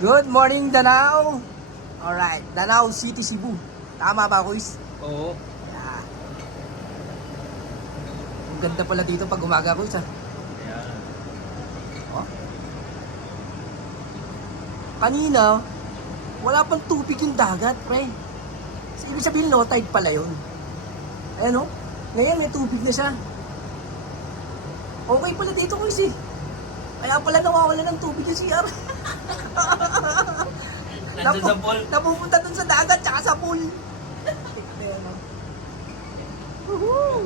Good morning, Danao! Alright, Danao City, Cebu. Tama ba, Kuis? Oo. Yeah. Ang ganda pala dito pag umaga, Kuis, ha? Ayan. Oh. Kanina, wala pang tubig yung dagat, pre. So, ibig sabihin, low tide pala yun. Ayan, oh. Ngayon, may tubig na siya. Okay pala dito, Kuis, eh. Kaya pala nawawala ng tubig yung CR. Nandun sa pool. Napupunta dun sa dagat, tsaka sa pool. Woohoo!